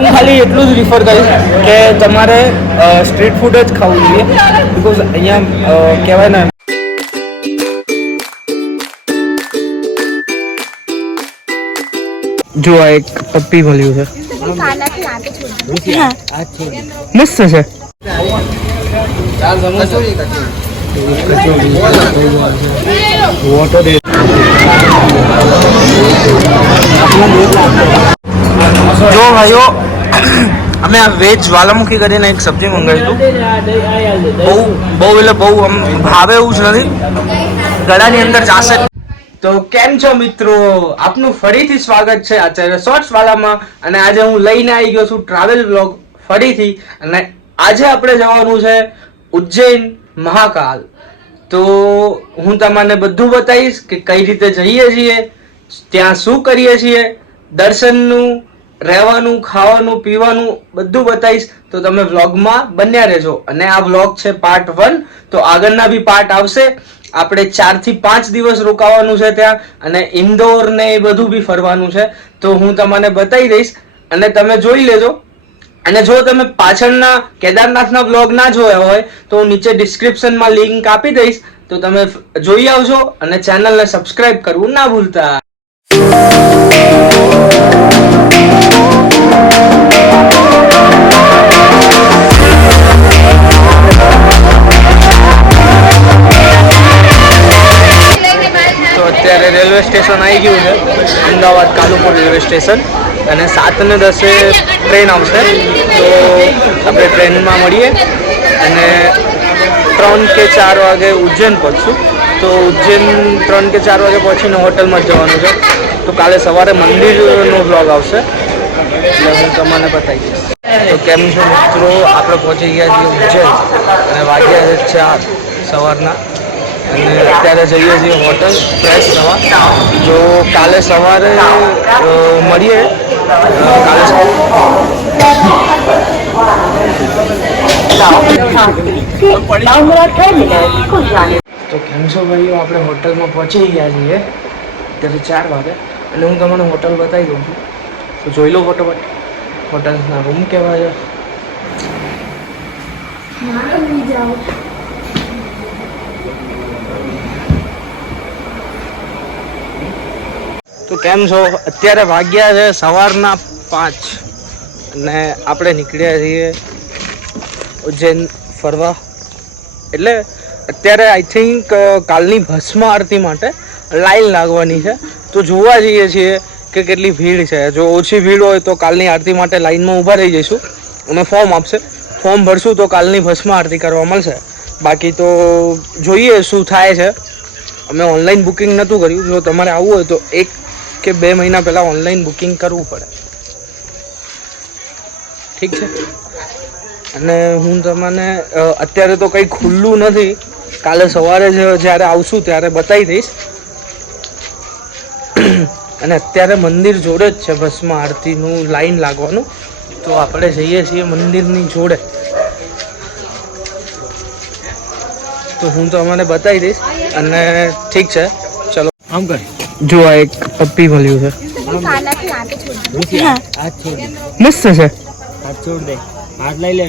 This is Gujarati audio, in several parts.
હું ખાલી એટલું જ રિફર કરીશ કે તમારે સ્ટ્રીટ ફૂડ જ ખાવું જોઈએ બિકોઝ અહીંયા કહેવાય ને જો આ એક પપ્પી મળ્યું છે મસ્ત છે જો ભાઈઓ અમે આ વેજ જ્વાલામુખી કરીને એક સબ્જી મંગાવી હતું બહુ એટલે બહુ આમ ભાવે એવું જ નથી ગળાની અંદર જાશે તો કેમ છો મિત્રો આપનું ફરીથી સ્વાગત છે આચાર્ય શોર્ટ્સ વાલામાં અને આજે હું લઈને આવી ગયો છું ટ્રાવેલ વ્લોગ ફરીથી અને આજે આપણે જવાનું છે ઉજ્જૈન મહાકાલ તો હું તમને બધું બતાવીશ કે કઈ રીતે જઈએ છીએ ત્યાં શું કરીએ છીએ દર્શનનું રહેવાનું ખાવાનું પીવાનું બધું બતાવીશ તો તમે વ્લોગમાં બન્યા રહેજો અને આ વ્લોગ છે પાર્ટ 1 તો આગળના બી પાર્ટ આવશે આપણે 4 થી 5 દિવસ રોકાવાનું છે ત્યાં અને ઇન્દોર ને એ બધું બી ફરવાનું છે તો હું તમને બતાવી દઈશ અને તમે જોઈ લેજો અને જો તમે પાછળના કેદારનાથના વ્લોગ ના જોયા હોય તો હું નીચે ડિસ્ક્રિપ્શનમાં લિંક આપી દઈશ તો તમે જોઈ આવજો અને ચેનલને સબસ્ક્રાઇબ કરવું ના ભૂલતા અત્યારે રેલવે સ્ટેશન આવી ગયું છે અમદાવાદ કાલુપુર રેલવે સ્ટેશન અને 7:10 ટ્રેન આવશે તો આપણે ટ્રેનમાં મળીએ અને 3 કે 4 વાગે ઉજ્જૈન પહોંચશું તો ઉજ્જૈન 3 કે 4 વાગે પહોંચીને હોટલમાં જવાનું છે તો કાલે સવારે મંદિરનો વ્લોગ આવશે એટલે હું તમને બતાવી દઈશ તો કેમ છો મિત્રો આપણે પહોંચી ગયા છીએ ઉજ્જૈન અને વાગ્યા છે 4 સવારના અને અત્યારે જઈએ છીએ હોટલ ફ્રેશ થવા જો કાલે સવારે મળીએ કાલે તો કેમ છો ભાઈઓ આપણે હોટલમાં પહોંચી ગયા છીએ અત્યારે 4 વાગે અને હું તમને હોટલ બતાવી દઉં છું તો જોઈ લો ફટોફટ હોટલના રૂમ કેવા છે તો કેમ છો અત્યારે વાગ્યા છે સવારના 5 અને આપણે નીકળ્યા છીએ ઉજ્જૈન ફરવા એટલે અત્યારે આઈ થિંક કાલની ભસ્મ આરતી માટે લાઈન લાગવાની છે તો જોવા જઈએ છીએ કે કેટલી ભીડ છે જો ઓછી ભીડ હોય તો કાલની આરતી માટે લાઈનમાં ઊભા રહી જઈશું અને ફોર્મ આપશે ફોર્મ ભરશું તો કાલની ભસ્મ આરતી કરવા મળશે બાકી તો જોઈએ શું થાય છે અમે ઓનલાઈન બુકિંગ નહોતું કર્યું જો તમારે આવવું હોય તો 1 કે 2 મહિના પહેલાં ઓનલાઈન બુકિંગ કરવું પડે ઠીક છે અને હું તમને અત્યારે તો કંઈ ખુલ્લું નથી કાલે સવારે જ્યારે આવશું ત્યારે બતાવી દઈશ અને અત્યારે મંદિર જોડે જ છે ભસ્મ આરતીનું લાઈન લાગવાનું તો આપણે જઈએ છીએ મંદિરની જોડે તો હું તમને બતાવી દઈશ અને ઠીક છે ચલો આમ કર જો આ એક પપ્પી મળ્યું છે મસ્ત છે હાથ છોડ દે હાથ લઈ લે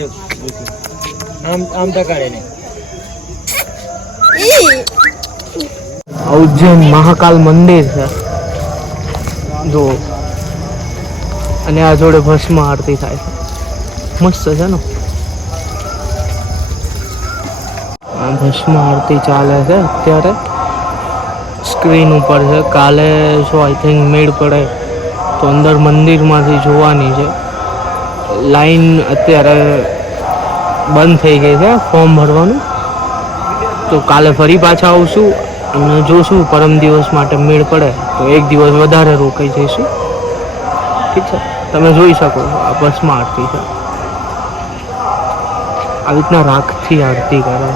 આમ આમ ટકાડે ને ઉજ્જૈન મહાકાલ મંદિર છે જો અને આ જોડે ભસ્મ આરતી થાય છે મસ્ત છે ને આ ભસ્મ આરતી ચાલે છે અત્યારે સ્ક્રીન ઉપર છે કાલે શું આઈ થિંક મેળ પડે તો અંદર મંદિરમાંથી જોવાની છે લાઈન અત્યારે બંધ થઈ ગઈ છે ફોર્મ ભરવાનું તો કાલે ફરી પાછા આવશું અને જોશું પરમ દિવસ માટે મેળ પડે તો 1 દિવસ વધારે રોકાઈ જઈશું ઠીક છે તમે જોઈ શકો છો આ ભસ્મ આરતી છે આવી રીતના રાખથી આરતી કરે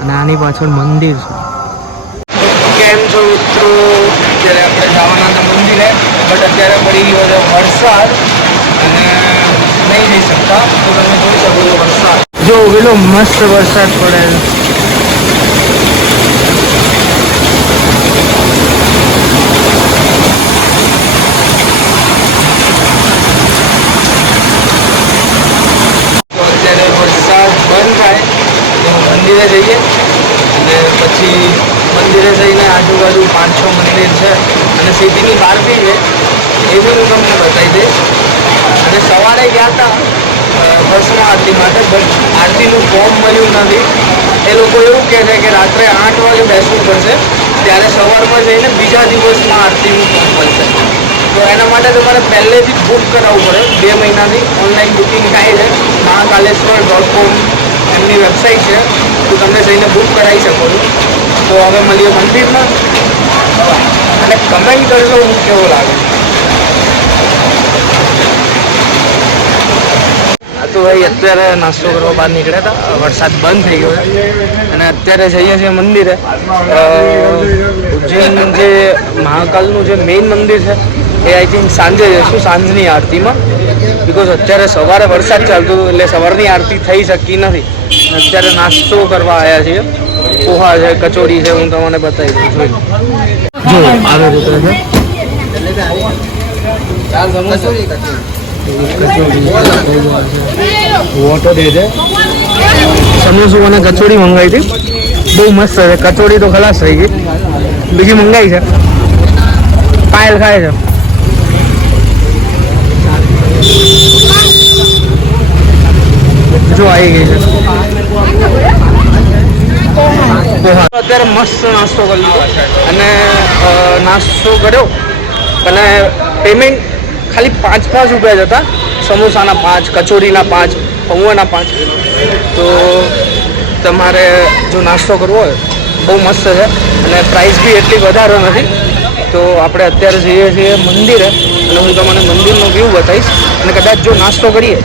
અને આની પાછળ મંદિર છે કેમ છો મિત્રો અત્યારે આપણે જવાના હતા મંદિરે બટ અત્યારે પડી ગયો છે વરસાદ અને નહીં જઈ શકતા તો તમે જોઈ શકો છો વરસાદ જો પેલો મસ્ત વરસાદ પડે મંદિરે જઈએ અને પછી મંદિરે જઈને આજુબાજુ 5-6 મંદિર છે અને સિટીની બહાર બી છે, એ બી હું તમને બતાવી દઈશ. અને સવારે ગયા હતા ભસ્મ આરતી માટે, બટ આરતીનું ફોર્મ મળ્યું નથી. એ લોકો એવું કહે છે કે રાત્રે 8 વાગે બેસવું પડશે, ત્યારે સવારમાં જઈને બીજા દિવસમાં આરતીનું ફોર્મ મળશે. તો એના માટે તમારે પહેલેથી બુક કરાવવું પડે. 2 મહિનાથી ઓનલાઈન બુકિંગ થાય છે. મહાકાલેશ્વર.com એમની વેબસાઇટ છે, તો તમે જઈને બુક કરાવી શકો છો. તો હવે મળીએ મંદિરમાં અને કમેન્ટ કરજો હું કેવો લાગે. તો ભાઈ અત્યારે નાસ્તો કરવા બહાર નીકળ્યા હતા, વરસાદ બંધ થઈ ગયો છે અને અત્યારે જઈએ છીએ મંદિરે. ઉજ્જૈન જે મહાકાલનું જે મેઇન મંદિર છે એ આઈ થિંક સાંજે જઈશું, સાંજની આરતીમાં. બિકોઝ અત્યારે સવારે વરસાદ ચાલતો હતો એટલે સવારની આરતી થઈ શકી નથી. અત્યારે નાસ્તો કરવા આવ્યા છીએ. પોહા છે, કચોરી છે, હું તમને બતાવી દઉં. જો આવી રીતે વોટો દે છે. સમોસું અને કચોરી મંગાવી હતી, બહુ મસ્ત છે. કચોરી તો ખલાસ થઈ ગઈ, બીજી મંગાવી છે. પાયલ ખાય છે. જો આવી ગઈ છે પોહા. અત્યારે મસ્ત નાસ્તો કરી લીધો અને નાસ્તો કર્યો અને પેમેન્ટ ખાલી 5 રૂપિયા જ હતા. સમોસાના 5, કચોરીના 5, પૌવાના 5. તો તમારે જો નાસ્તો કરવો હોય બહુ મસ્ત છે અને પ્રાઇસ બી એટલી વધારે નથી. તો આપણે અત્યારે જઈએ છીએ મંદિરે અને હું તમને મંદિરનો વ્યૂ બતાવીશ અને કદાચ જો નાસ્તો કરીએ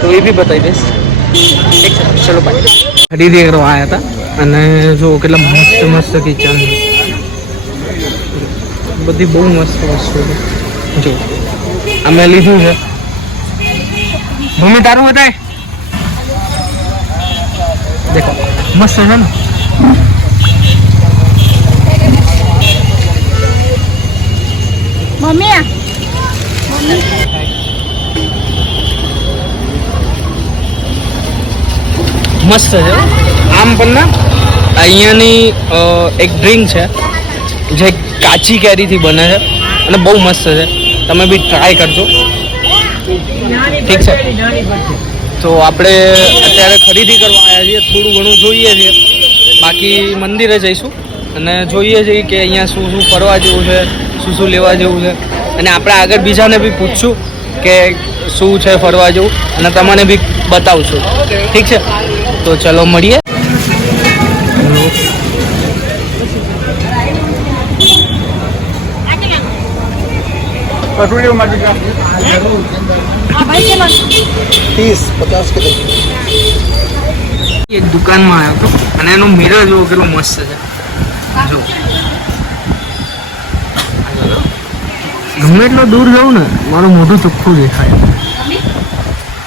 તો એ બી બતાવી દઈશ. ઠીક છે, ચલો ભાઈ. ખરીદી કરવા આવ્યા હતા અને જો કેટલા મસ્ત મસ્ત કિચન, બધી બહુ મસ્ત વસ્તુ છે. જો અમે લીધું છે. ભૂમિ તારું બતાય. દેખો મસ્ત છે ને. મમ્મી મસ્ત છે આમ પણ ના. અહીંયાની એક ડ્રિંક છે જે કાચી કેરીથી બને છે અને બહુ મસ્ત છે. તમે બી ટ્રાય કરજો. ઠીક છે, તો આપણે અત્યારે ખરીદી કરવા આવ્યા છીએ. થોડું ઘણું જોઈએ છીએ, બાકી મંદિરે જઈશું અને જોઈએ છીએ કે અહીંયા શું શું ફરવા જેવું છે, શું શું લેવા જેવું છે. અને આપણે આગળ બીજાને બી પૂછશું કે શું છે ફરવા જેવું અને તમને બી બતાવશું. ઠીક છે, તો ચલો મળીએ. એક દુકાનમાં આવ્યો હતો અને એનો મિરર જોવો કેટલો મસ્ત છે. જો ગમે એટલો દૂર જવું ને મારું મોઢું ચોખ્ખું દેખાય.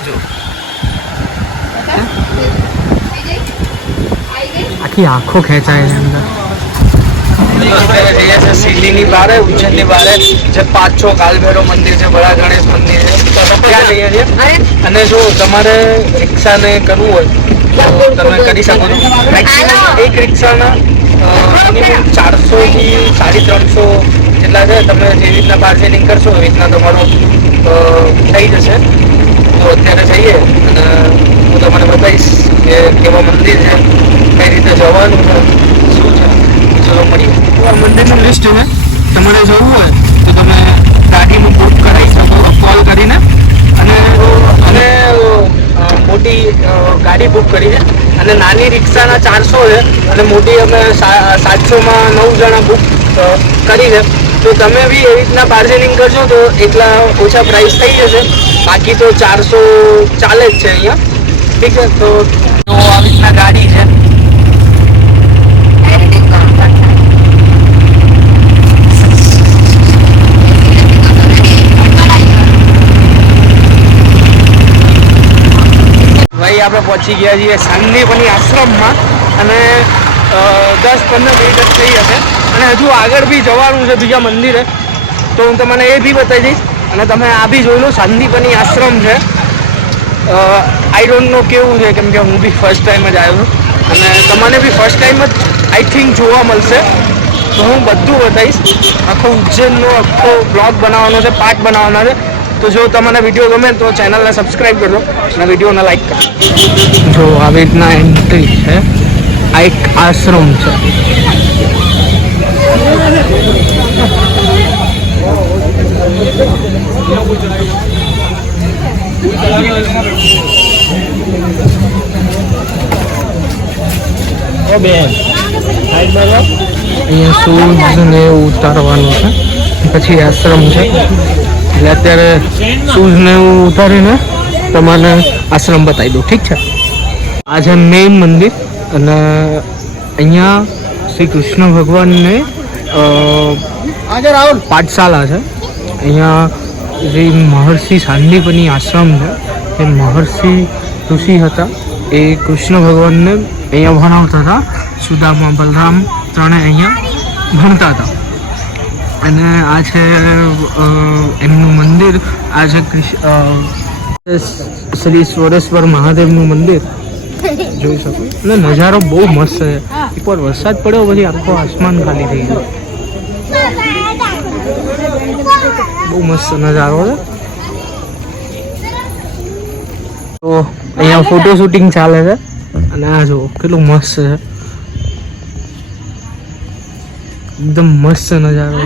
જો આખી આંખો ખેંચાય છે અંદર. અત્યારે જઈએ છીએ સિટીની બહાર, ઉજ્જૈનની બહાર જે 5-6 કાલભૈરવ મંદિર છે, બડા ગણેશ મંદિર છે, ત્યાં જઈએ છીએ. અને જો તમારે રિક્ષાને કરવું હોય તો તમે કરી શકો છો. મેક્સિમમ એક રિક્ષાના 400 થી 350 જેટલા છે. તમે જે રીતના બાર્ગેનિંગ કરશો એ રીતના તમારું થઈ જશે. તો અત્યારે જઈએ અને હું તમને બતાવીશ કે કેવા મંદિર છે, કઈ રીતે જવાનું છે, શું છે. ચલો મળીએ. આ મંદિરનું લિસ્ટ છે, તમારે જવું હોય તો તમે ગાડીનું બુક કરાવી શકો કોલ કરીને. અને મોટી ગાડી બુક કરી છે અને નાની રિક્ષાના 400 છે અને મોટી અમે 700માં 9 જણા બુક કરી છે. તો તમે બી એવી રીતના બાર્ગેનિંગ કરશો તો એટલા ઓછા પ્રાઇસ થઈ જશે. બાકી તો 400 ચાલે જ છે અહીંયા. ઠીક છે, તો આવી રીતના ગાડી છે. ભાઈ આપણે પહોંચી ગયા છીએ સાંદીપની આશ્રમમાં અને 10-15 મિનિટ જ થઈ હશે અને હજુ આગળ બી જવાનું છે બીજા મંદિરે. તો હું તમને એ બી બતાવી દઈશ અને તમે આ બી જોઈ લો. સાંદીપની આશ્રમ છે. આઈ ડોન્ટ નો કેવું છે, કેમ કે હું બી ફર્સ્ટ ટાઈમ જ આવ્યો છું અને તમને બી ફર્સ્ટ ટાઈમ જ આઈ થિંક જોવા મળશે. તો હું બધું બતાવીશ. આખો ઉજ્જૈનનો આખો બ્લોગ બનાવવાનો છે, પાર્ટ બનાવવાના છે. તો જો તમને વિડીયો ગમે તો ચેનલને સબસ્ક્રાઈબ કરજો અને વિડીયોને લાઈક કરજો. જો આવી રીતના એન્ટ્રી છે. આ એક આશ્રમ છે. અહીંયા શૂઝ ને એવું ઉતારવાનું છે, પછી આશ્રમ છે. એટલે અત્યારે શૂઝ ને એવું ઉતારીને તમારે આશ્રમ બતાવી દઉં, ઠીક છે? આ છે મેઇન મંદિર અને અહીંયા શ્રી કૃષ્ણ ભગવાનને પાઠશાલા છે. અહીંયા જે મહર્ષિ સાંદીપની આશ્રમ છે, એ મહર્ષિ ઋષિ હતા, એ કૃષ્ણ ભગવાનને અહીંયા ભણાવતા હતા. સુદામા બલરામ ત્રણે અહીંયા ભણતા હતા. અને આ છે એમનું મંદિર. આ છે શ્રી સ્વરેશ્વર મહાદેવનું મંદિર, જોઈ શકો. અને નજારો બહુ મસ્ત છે. એકવાર વરસાદ પડ્યો પછી આખો આસમાન ખાલી થઈ ગયો. બહુ મસ્ત નજારો છે. તો અહીંયા ફોટો શૂટિંગ ચાલે છે. અને આ જો કેટલું મસ્ત છે, એકદમ મસ્ત નજારો છે.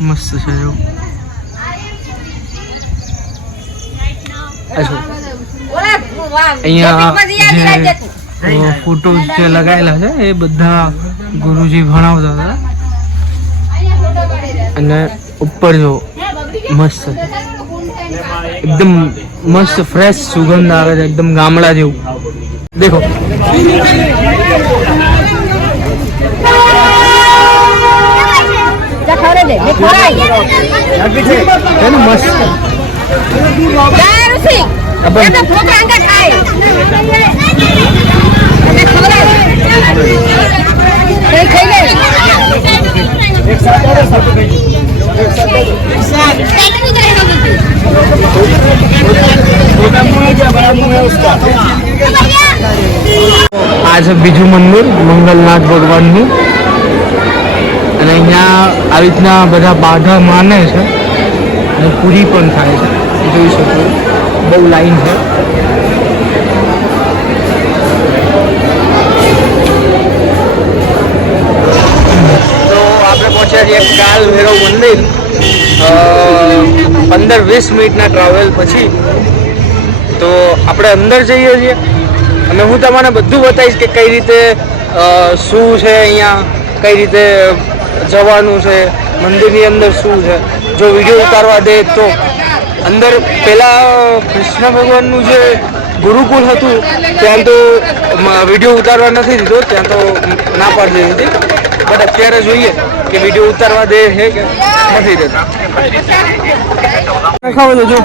મસ્ત છે જો. અહીંયા ફોટો જે લગાવેલા છે એ બધા ગુરુજી ભણાવતા હતા. અને ઉપર જો મસ્ત એકદમ મસ્ત ફ્રેશ સુગંધ આવે છે, એકદમ ગામડા જેવું. દેખો મસ્ત આ છે બીજું મંદિર મંગલનાથ ભગવાનનું. અને અહીંયા આવી રીતના બધા બાધા માને છે અને પૂરી પણ થાય છે, જોઈ શકો. બહુ લાઈન છે. તો આપણે પહોંચ્યા છીએ કાલ ભૈરવ મંદિર 15-20 મિનિટના ટ્રાવેલ પછી. તો આપણે અંદર જઈએ છીએ અને હું તમને બધું બતાવીશ કે કઈ રીતે શું છે અહીંયા, કઈ રીતે જવાનું છે, મંદિરની અંદર શું છે. જો વિડીયો ઉતારવા દે તો અંદર પહેલાં કૃષ્ણ ભગવાનનું જે ગુરુકુળ હતું ત્યાં તો વિડીયો ઉતારવા નથી દીધો, ત્યાં તો ના પાડી દીધી હતી. બટ અત્યારે જોઈએ કે વિડીયો ઉતારવા દે છે કે નથી દેતા. ખાવ જો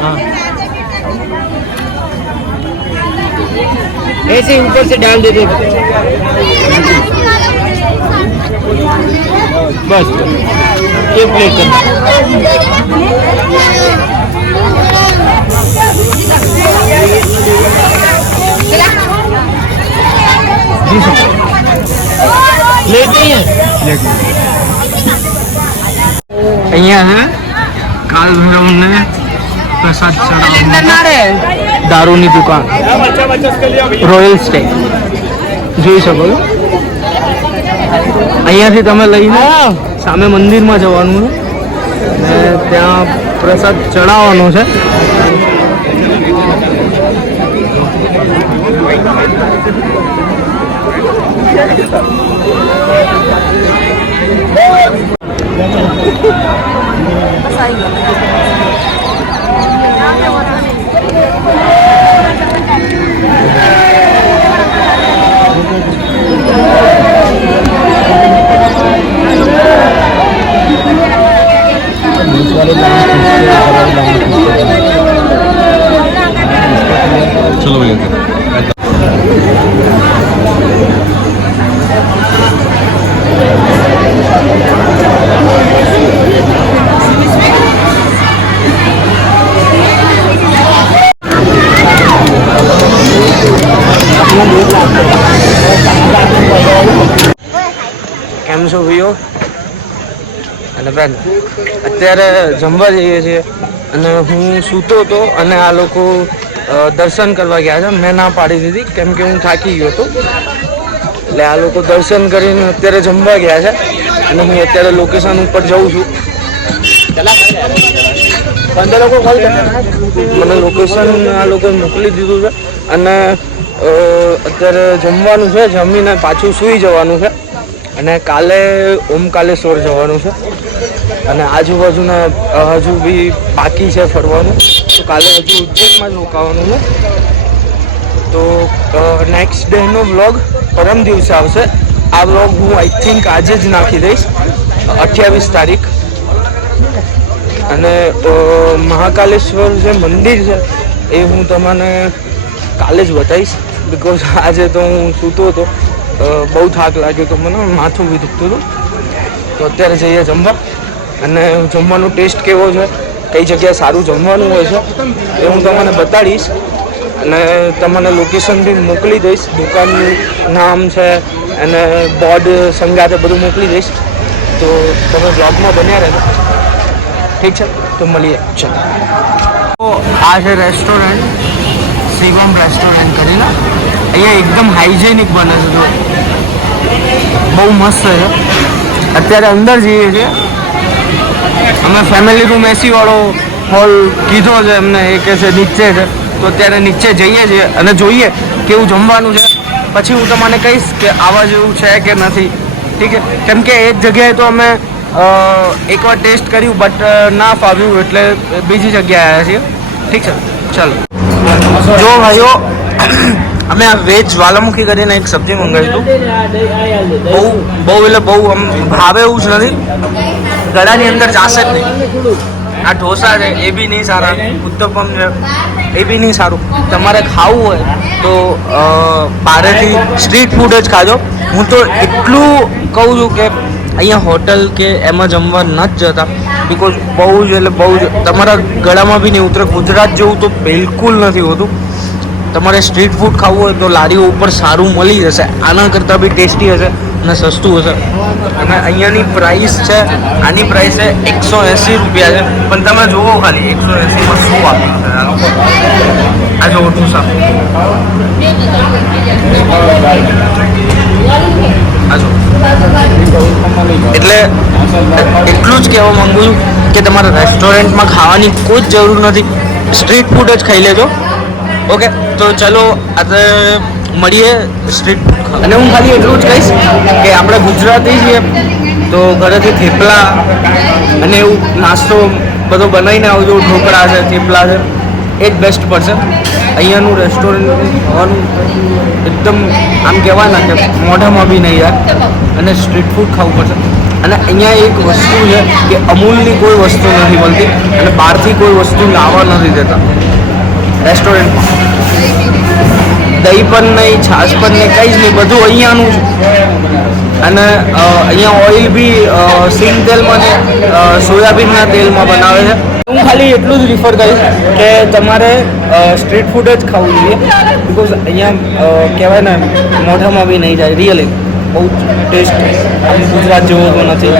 ऐसे ऊपर से डाल देते बस ये प्लेट करना. प्लेट नहीं है. અહીંયા હે કાલ ભૈરવને પ્રસાદ ચડાવવાનો. દારૂની દુકાન રોયલ સ્ટે જોઈ શકો છો. અહીંયાથી તમે લઈને સામે મંદિરમાં જવાનું છે ને ત્યાં પ્રસાદ ચડાવવાનો છે. चलो भैया છો ભાઈઓ અને બેન, અત્યારે જમવા જઈએ છીએ અને હું સૂતો હતો અને આ લોકો દર્શન કરવા ગયા છે. મેં ના પાડી દીધી કેમ કે હું થાકી ગયો હતો. એટલે આ લોકો દર્શન કરીને અત્યારે જમવા ગયા છે અને હું અત્યારે લોકેશન ઉપર જઉં છું. મને લોકેશન આ લોકોએ મોકલી દીધું છે અને અત્યારે જમવાનું છે. જમીને પાછું સૂઈ જવાનું છે અને કાલે ઓમકાલેશ્વર જવાનું છે અને આજુબાજુના હજુ બી બાકી છે ફરવાનું. તો કાલે હજુ ઉજ્જૈનમાં જ રોકાવાનું છે. તો નેક્સ્ટ ડેનો વ્લોગ પરમ દિવસે આવશે. આ વ્લોગ હું આઈ થિંક આજે જ નાખી દઈશ, 28 તારીખ. અને મહાકાલેશ્વર જે મંદિર છે એ હું તમને કાલે જ બતાવીશ. બિકોઝ આજે તો હું સૂતો હતો, બહુ થાક લાગ્યો તો મને, માથું બી દુખતું હતું. તો અત્યારે જઈએ જમવા અને જમવાનો ટેસ્ટ કેવો છે, કઈ જગ્યાએ સારું જમવાનું હોય છે એ હું તમને બતાડીશ અને તમને લોકેશન બી મોકલી દઈશ. દુકાનનું નામ છે અને બોર્ડ સંગાતે બધું મોકલી દઈશ. તો તમે બ્લોગમાં બન્યા રહેજો, ઠીક છે? તો મળીએ. ચાલો, તો આ છે રેસ્ટોરન્ટ, શિવમ રેસ્ટોરન્ટ કરીને. અહીંયા એકદમ હાઇજેનિક બને છે, જો બહુ મસ્ત છે. અત્યારે અંદર જઈએ છીએ અમે. ફેમિલી રૂમ એસીવાળો હોલ કીધો છે એમને, એ કહે છે નીચે છે. તો અત્યારે નીચે જઈએ છીએ અને જોઈએ કેવું જમવાનું છે. પછી હું તમને કહીશ કે આવા જેવું છે કે નથી, ઠીક છે? કેમ કે એક જગ્યાએ તો અમે એકવાર ટેસ્ટ કર્યું બટ ના ફાવ્યું, એટલે બીજી જગ્યાએ આવ્યા છીએ, ઠીક છે? ચાલો, જો ભાઈઓ અમે આ વેજ જ્વાલામુખી કરીને એક સબ્જી મંગાવ્યું હતું. બહુ એટલે બહુ આમ ભાવે એવું જ નથી, ગળાની અંદર જાશે જ નહીં. આ ઢોસા છે એ બી નહીં સારા, ઉત્તપમ છે એ બી નહીં સારું. તમારે ખાવું હોય તો બહારેથી સ્ટ્રીટ ફૂડ જ ખાજો. હું તો એટલું કહું છું કે અહીંયા હોટલ કે એમાં જમવા ન જ જતા, બિકોઝ બહુ જ એટલે બહુ જ તમારા ગળામાં બી નહીં ઉતરે. ગુજરાત જેવું તો બિલકુલ નથી હોતું. તમારે સ્ટ્રીટ ફૂડ ખાવું હોય તો લારીઓ ઉપર સારું મળી જશે, આના કરતાં બી ટેસ્ટી હશે અને સસ્તું હશે. અને અહીંયાની પ્રાઇસ છે, આની પ્રાઇસ છે 180 રૂપિયા છે. પણ તમે જુઓ ખાલી 180માં શું આપ્યું છે આ લોકો. આ જો ઢોસા, એટલે એટલું જ કહેવા માંગુ છું કે તમારે રેસ્ટોરન્ટમાં ખાવાની કોઈ જ જરૂર નથી, સ્ટ્રીટ ફૂડ જ ખાઈ લેજો. ઓકે, તો ચલો આજે મળીએ સ્ટ્રીટ ફૂડ. અને હું ખાલી એટલું જ કહીશ કે આપણે ગુજરાતી છીએ તો ઘરેથી થેપલા અને એવું નાસ્તો બધો બનાવીને આવજો. ઢોકળા છે, થેપલા છે, એ જ બેસ્ટ પડશે. અહીંયાનું રેસ્ટોરન્ટ ખાવાનું એકદમ આમ કહેવાય ને કે મોઢામાં બી નહીં યાર. અને સ્ટ્રીટ ફૂડ ખાવું પડશે. અને અહીંયા એક વસ્તુ છે કે અમૂલની કોઈ વસ્તુ નથી મળતી અને બહારથી કોઈ વસ્તુ લાવવા નથી દેતા રેસ્ટોરન્ટમાં. દહીં પણ નહીં, છાશ પણ નહીં, કંઈ જ નહીં, બધું અહીંયાનું છે. અને અહીંયા ઓઇલ બી સિંગ તેલમાં ને સોયાબીનના તેલમાં બનાવે છે. હું ખાલી એટલું જ રિફર કરીશ કે તમારે સ્ટ્રીટ ફૂડ જ ખાવું જોઈએ, બિકોઝ અહીંયા કહેવાય ને મોઢામાં બી નહીં જાય. રિયલી બહુ ટેસ્ટ ગુજરાત જેવો તો નથી.